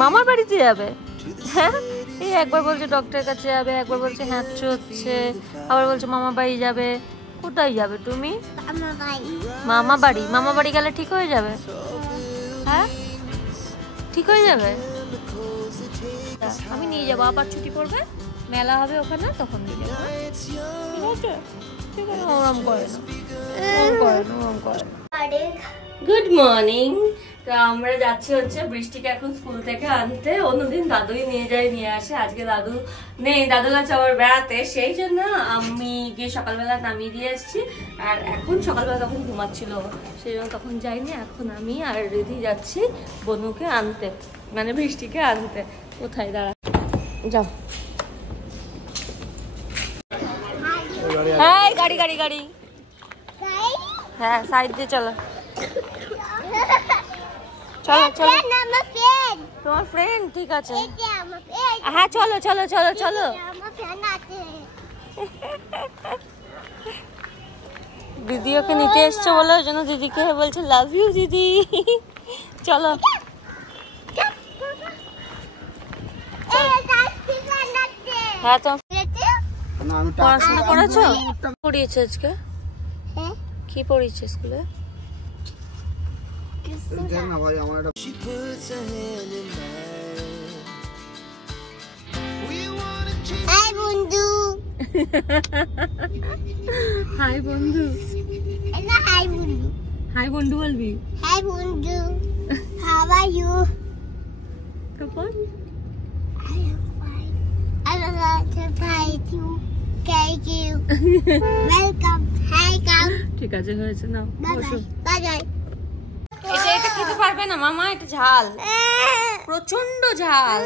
মামার বাড়িতে যাবে? হ্যাঁ, এই একবার বলছে ডক্টরের কাছে যাবে, একবার বলছে হ্যাঁচো হচ্ছে, আবার বলছে মামা বাড়ি যাবে। কোথায় যাবে তুমি? মামা বাড়ি। মামা বাড়ি গেলে ঠিক হয়ে যাবে? হ্যাঁ, ঠিক হয়ে যাবে। আমি নিয়ে যাবো, আবার ছুটি পড়বে, মেলা হবে ওখানে, তখন নিয়ে যাবো। ঠিক আছে, ঠিক আছে, ওরম করে না, ওরম করে না, ওরম করে না। Good morning. তো আমরা যাচ্ছি হচ্ছে বৃষ্টিকে এখন স্কুল থেকে আনতে। অন্যদিন দাদুই নিয়ে আসে, আজকে দাদু নেই, দাদু গেছে আবার বেড়াতে, সেই জন্য আমি গিয়ে সকালবেলা নামিয়ে দিয়ে এসেছি। আর এখন সকালবেলা তখন ঘুমাচ্ছিল, সেই জন্য তখন যাইনি। এখন আমি আর রিধি যাচ্ছি বনুকে আনতে, মানে বৃষ্টিকে আনতে। কোথায় দাঁড়া, যাও। হ্যাঁ, গাড়ি গাড়ি গাড়ি, হ্যাঁ সাইড দিয়ে চলো, চলো চলো। তোমার ফ্রেন্ড? ঠিক আছে, হ্যাঁ চলো চলো চলো চলো। দিদি ওকে নিতে এসছে বলে ওই জন্য দিদিকে বলছে লাভ ইউ দিদি। চলো হ্যাঁ। তো পড়াশোনা করেছো? পড়িয়েছে আজকে? কি পড়িয়েছে স্কুলে? হাই বন্ধু। হাই বন্ধু, হাই বন্ধু, হাই বন্ধু বলবি? হাই বন্ধু, হাউ আর ইউ? তারপর I want to fight you. Thank you. Welcome. Hi, come. ঠিক আছে, হয়েছে না? বসো। Bye bye. এটা খেতে পারবে না মামা, এটা ঝাল, প্রচন্ড ঝাল।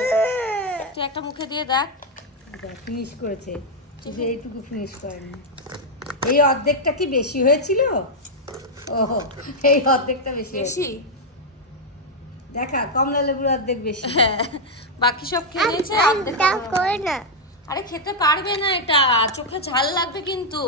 তুই একটা মুখে দিয়ে দেখ। ফিনিশ করেছে, যে এইটুকু ফিনিশ করেনি। এই অর্ধেকটা কি বেশি হয়েছিল? ওহো, এই অর্ধেকটা বেশি বেশি। দেখা, কমলা লেবুর অর্ধেক বেশি। বাকি সব খেয়ে নিয়েছে, অর্ধেক করে না। আরে খেতে পারবে না, এটা চোখে ঝাল লাগবে কিন্তু।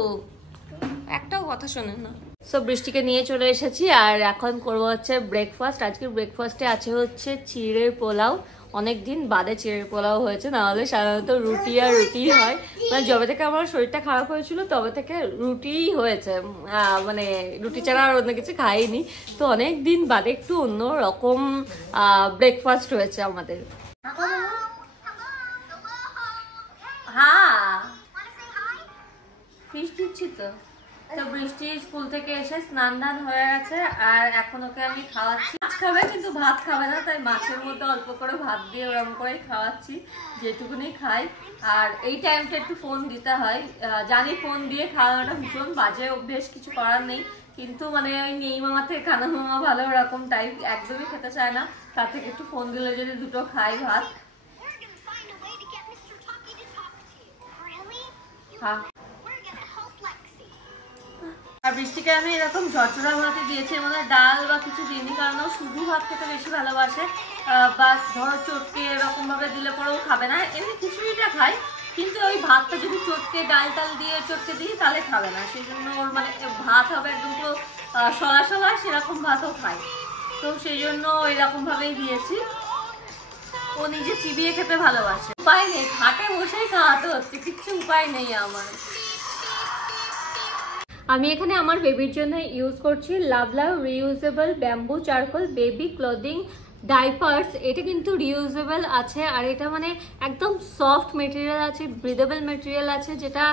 একটাও কথা শোনে না। সো বৃষ্টিকে নিয়ে চলে এসেছি আর এখন করবো হচ্ছে ব্রেকফাস্ট। আজকের ব্রেকফাস্টে আছে হচ্ছে চিড়ের পোলাও। অনেকদিন বাদে চিড়ের পোলাও হয়েছে, নাহলে সাধারণত রুটি আর রুটি হয়। মানে যবে থেকে আমার শরীরটা খারাপ হয়েছিল তবে থেকে রুটিই হয়েছে, মানে রুটি ছাড়া আর অন্য কিছু খাইনি। তো অনেকদিন বাদে একটু অন্য রকম ব্রেকফাস্ট হয়েছে আমাদের। হ্যাঁ, ফিশ দিচ্ছি তো। তো বৃষ্টি স্কুল থেকে এসে স্নান ধান হয়ে গেছে আর এখন ওকে আমি খাওয়াচ্ছি। মাছ খাবে কিন্তু ভাত খাবে না, তাই মাছের মধ্যে অল্প করে ভাত দিয়ে ওরকম করে খাওয়াচ্ছি, যেটুকুনি খাই। আর এই টাইমটা একটু ফোন দিতে হয়, জানি ফোন দিয়ে খাওয়ানোটা ভীষণ বাজে অভ্যেস, কিছু করার নেই। কিন্তু মানে ওই নেই মামা থেকে খানা মামা ভালো, ওরকম টাইপ একদমই খেতে চায় না। তার থেকে একটু ফোন দিলে যদি দুটো খাই ভাত। হ্যাঁ, আর বৃষ্টিকে আমি এরকম ঝরঝরা ভাতে দিয়েছি, মানে ডাল বা কিছু দিইনি, কারণ ও শুধু ভাত খেতে বেশি ভালোবাসে। বা ধরো চটকে এরকম ভাবে দিলে পরেও খাবে না, এমনি খিচুড়িটা খায়, কিন্তু ওই ভাতটা যদি চটকে ডাল টাল দিয়ে চটকে দিই তাহলে খাবে না। সেই জন্য ওর মানে ভাত হবে একদম পুরো সলা সলা, সেরকম ভাতও খায়। তো সেই জন্য এরকম ভাবেই দিয়েছি। ও নিজে চিবিয়ে খেতে ভালোবাসে, উপায় নেই, খাটে বসেই খাওয়াতে হচ্ছে, কিচ্ছু উপায় নেই আমার। আমি এখানে আমার বেবির জন্য ইউজ করছি love love reusable bamboo charcoal baby clothing diapers. এটা কিন্তু রিউজেবল আছে আর এটা মানে একদম সফট মেটেরিয়াল আছে, ব্রিদেবল মেটেরিয়াল আছে, যেটা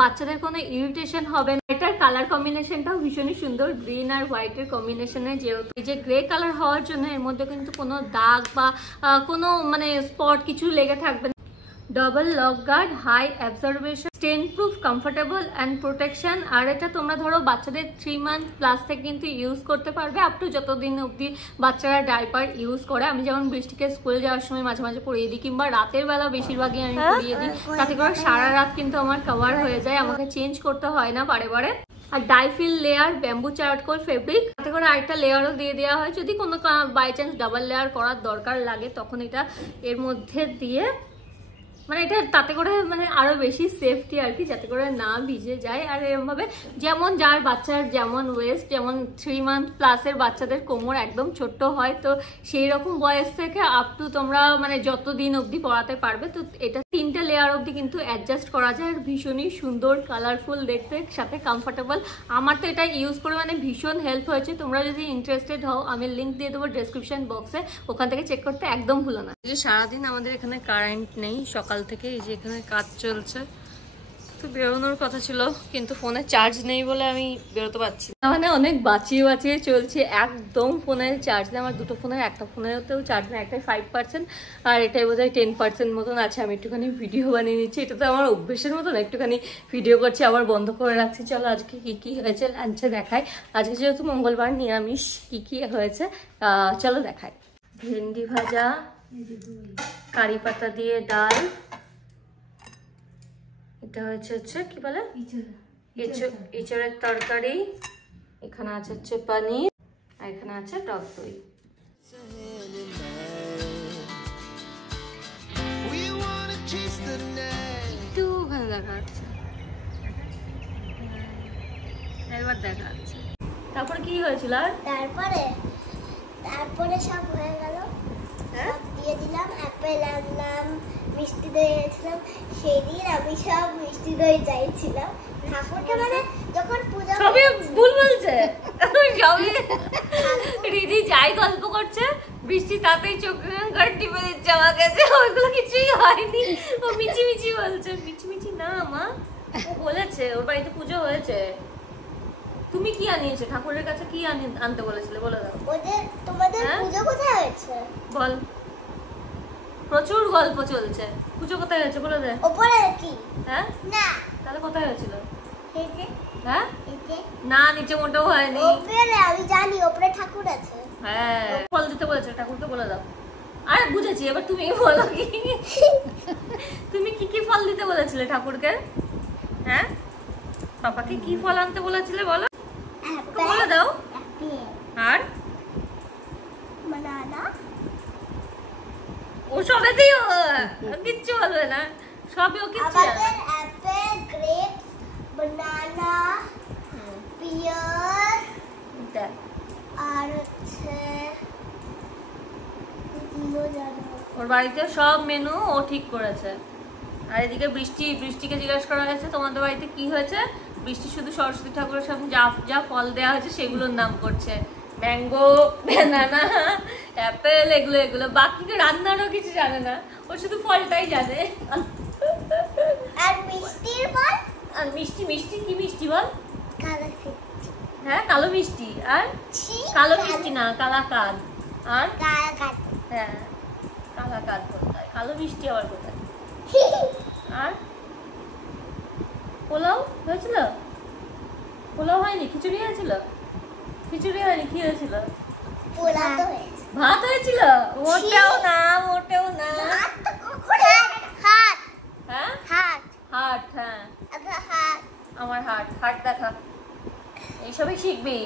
বাচ্চাদের কোনো ইরিটেশন হবে না। এটার কালার কম্বিনেশনটাও ভীষণই সুন্দর, গ্রিন আর হোয়াইটের কম্বিনেশনে। যেহেতু এই যে গ্রে কালার হওয়ার জন্য এর মধ্যে কিন্তু কোনো দাগ বা কোনো মানে স্পট কিছু লেগে থাকবে না। Double lock guard, high absorption, stain proof, comfortable and protection. আর এটা তোমরা ধরো বাচ্চাদের 3 মান্থ প্লাস থেকে কিন্তু ইউজ করতে পারবে, আপ টু যতদিন অবধি বাচ্চারা ডাইপার ইউজ করে। আমি যেমন বৃষ্টিকে স্কুল যাওয়ার সময় মাঝে মাঝে পরিয়ে দিই, কিংবা রাতের বেলা বেশিরভাগই আমি পরিয়ে দিই, তাতে করে সারা রাত কিন্তু আমার কভার হয়ে যায়, আমাকে চেঞ্জ করতে হয় না বারে বারে। আর ডাইফিল লেয়ার ব্যাম্বু চারকোল ফেব্রিক, তাতে করে আরেকটা লেয়ারও দিয়ে দেওয়া হয়, যদি কোনো বাই চান্স ডাবল লেয়ার করার দরকার লাগে তখন এটা এর মধ্যে দিয়ে মানে এটা তাতে করে মানে আরো বেশি সেফটি আর কি, যাতে করে না ভিজে যায়। আর এরকম ভাবে যেমন যার বাচ্চার যেমন ওয়েস্ট, যেমন 3 মান্থ প্লাসের বাচ্চাদের কোমর একদম ছোট্ট হয়, তো সেই রকম বয়স থেকে আপ টু তোমরা মানে যতদিন অবধি পরাতে পারবে, তো এটা 3টে লেয়ার অবধি কিন্তু অ্যাডজাস্ট করা যায়। ভীষণই সুন্দর, কালারফুল দেখতে, সাথে কমফোর্টেবল। আমার তো এটা ইউজ করে মানে ভীষণ হেল্প হয়েছে। তোমরা যদি ইন্টারেস্টেড হও আমি লিঙ্ক দিয়ে দেবো ডেসক্রিপশন বক্সে, ওখান থেকে চেক করতে একদম ভুলো না। যে সারাদিন আমাদের এখানে কারেন্ট নেই, সকাল থেকে এই যে এখানে কাজ চলছে, তো বেরোনোর কথা ছিল কিন্তু ফোনে চার্জ নেই বলে আমি বেরোতে পারছি না। মানে অনেক বাঁচিয়ে বাঁচিয়ে চলছে, একদম ফোনের চার্জ নেই। আমার দুটো ফোনের, একটা ফোনেতেও চার্জ নেই, একটাই 5% আর এটাই বোধহয় 10% মতন আছে। আমি একটুখানি ভিডিও বানিয়ে নিচ্ছি, এটা তো আমার অভ্যেসের মতন, একটুখানি ভিডিও করছি আবার বন্ধ করে রাখছি। চলো আজকে কি কি হয়েছে লাঞ্চে দেখাই। আজকে যেহেতু মঙ্গলবার, নিরামিষ কি কি হয়েছে চলো দেখাই। ভেন্ডি ভাজা, কারি পাতা দিয়ে ডাল, এটা হচ্ছে কি বলে ইঁচড়ের তরকারি, এখানে আছে হচ্ছে পনির, আর এখানে আছে টক দই। একটু ভালো দেখা যাচ্ছে, এবার দেখা যাচ্ছে। তারপরে কি হয়েছিল? আর তারপরে সব হয়ে গেল, সব দিয়ে দিলাম। অ্যাপেল আনলাম, মিষ্টি দই এনেছিলাম। সেদিন আমি সব মিষ্টি দই চাইছিলাম ঠাকুরকে, মানে যখন পূজা সবই ভুল বলছে, সবই রিদি যাই গল্প করছে, বৃষ্টি তাতেই চোখ করে টিপে দিচ্ছে আমাকে, যে ওইগুলো কিছুই হয়নি, ও মিচি মিচি বলছে। মিচি মিচি না মা, ও বলেছে ওর বাড়িতে পুজো হয়েছে। তুমি কি আনিয়েছো ঠাকুরের কাছে? কি আনতে বলেছিলে বলে দাও। ওদের তোমাদের পুজো কোথায় হয়েছে বল। প্রচুর গল্প চলছে, পুজো কোথায় হয়েছে বলে দে। উপরে কি? হ্যাঁ না, তাহলে কোথায় হয়েছিল? নিচে। হ্যাঁ নিচে না, নিচে মোটেও হয়নি। উপরে আমি জানি, উপরে ঠাকুর আছে। হ্যাঁ, ফল দিতে বলেছে ঠাকুরকে, বলে দাও। আরে বুঝেছি, এবার তুমি বলো কি তুমি কি কি ফল দিতে বলেছিলে ঠাকুরকে? হ্যাঁ, পাপাকে কি ফল আনতে বলেছিলে বলো, বলে দাও। আর বানানা, ও সবেতেই কিচ্ছু বলবে না, সবই ও কিচ্ছু আমাদের অ্যাপেল, গ্রেপস, বানানা, পিয়ার আর হচ্ছে ওর বাড়িতে সব মেনু ও ঠিক করেছে। আর এদিকে বৃষ্টিকে জিজ্ঞাসা করা হয়েছে তোমাদের বাড়িতে কি হয়েছে। বৃষ্টি শুধু সরস্বতী ঠাকুরের সামনে যা যা ফল দেওয়া হয়েছে সেগুলোর নাম করছে, ম্যাঙ্গো, ব্যানানা, অ্যাপেল, এগুলো। বাকি রান্নারও কিছু জানে না, ও শুধু ফলটাই জানে। আর মিষ্টির বল, আর মিষ্টি কি মিষ্টি বল? কালো। হ্যাঁ, কালো মিষ্টি। আর কালো মিষ্টি না, কালাকাঁদ। আর হ্যাঁ, কালাকাঁদ কোথায়, কালো মিষ্টি আবার কোথায়? আর পোলাও হয়েছিল? পোলাও হয়নি, খিচুড়ি হয়েছিল? খিচুড়ি হয়নি, কি হয়েছিল? ভাত হয়েছিল? মোটেও না। হ্যাঁ, হাট। হ্যাঁ, আমার হাট দেখা, এইসবই শিখবি।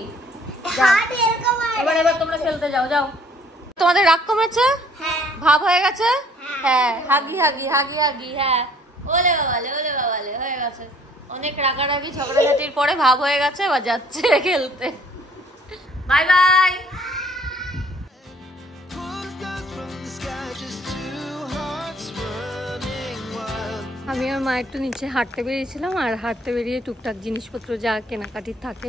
এবার তোমরা খেলতে যাও। তোমাদের রাগ কমেছে? ভাব হয়ে গেছে? হ্যাঁ, হাগি। হ্যাঁ, ওলে বাবালে হয়ে গেছে। অনেক রাগারাগি ঝগড়াঝাটির পরে ভাব হয়ে গেছে, এবার যাচ্ছে খেলতে। Bye bye. আমি আর মা একটু নিচে হাঁটতে বেরিয়েছিলাম, আর হাঁটতে বেরিয়ে টুকটাক জিনিসপত্র যা কেনাকাটির থাকে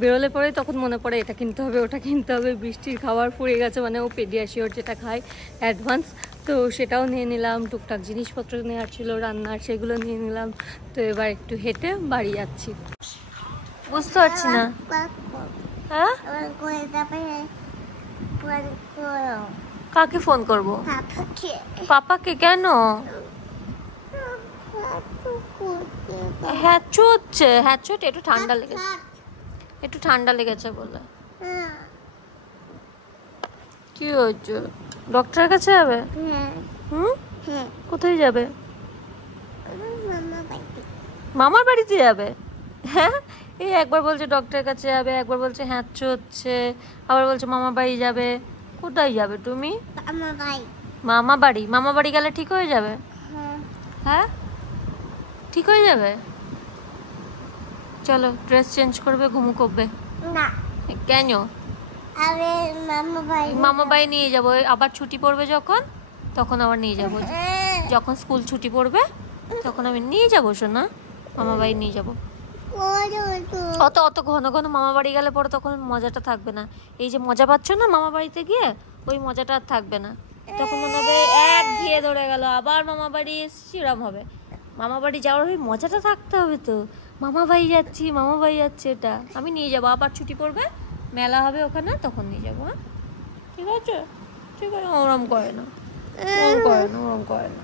বেরোলে পরে তখন মনে পড়ে এটা কিনতে হবে, ওটা কিনতে হবে। বৃষ্টির খাবার ফুরিয়ে গেছে, মানে ও পেডিয়াশিওর যেটা খায় অ্যাডভান্স, তো সেটাও নিয়ে নিলাম। টুকটাক জিনিসপত্র নেওয়ার ছিল রান্নার, সেগুলো নিয়ে নিলাম। তো এবার একটু হেঁটে বাড়ি যাচ্ছি। বুঝতে পারছি না। হ্যাঁ, কাকে ফোন করবো? পাপাকে। কেন? হ্যাচু হচ্ছে, একটু ঠান্ডা লেগেছে বলে। কি হচ্ছে? ডক্টরের কাছে যাবে? কোথায় যাবে? মামার বাড়িতে যাবে? হ্যাঁ, এই একবার বলছে ডক্টরের কাছে যাবে, একবার বলছে হ্যাচু হচ্ছে, আবার বলছে মামা বাড়ি যাবে। কোথায় যাবে তুমি? মামা বাড়ি গেলে ঠিক হয়ে যাবে? হ্যাঁ ঠিক হয়ে যাবে। চলো ড্রেস চেঞ্জ করবে, ঘুমু করবে। না কেন? আমি মামা বাড়ি নিয়ে যাবো, আবার ছুটি পড়বে যখন, তখন আবার নিয়ে যাবো। যখন স্কুল ছুটি পড়বে তখন আমি নিয়ে যাবো সোনা, মামা বাড়ি নিয়ে যাবো। অত অত ঘন ঘন মামা বাড়ি গেলে পরে তখন মজাটা থাকবে না। এই যে মজা পাচ্ছ না মামা বাড়িতে গিয়ে, ওই মজাটা আর থাকবে না। তখন মনে হবে এক ঘিয়ে ধরে গেল, আবার মামা বাড়ি এসেছি, এরম হবে। মামা বাড়ি যাওয়ার ওই মজাটা থাকতে হবে তো, মামা বাড়ি যাচ্ছি, মামা বাড়ি যাচ্ছে, এটা আমি নিয়ে যাবো। আবার ছুটি পড়বে, মেলা হবে ওখানে, তখন নিয়ে যাবো। হ্যাঁ ঠিক আছে, ঠিক আছে। ওরম করে না, ওরম করে না, ওরম করে না।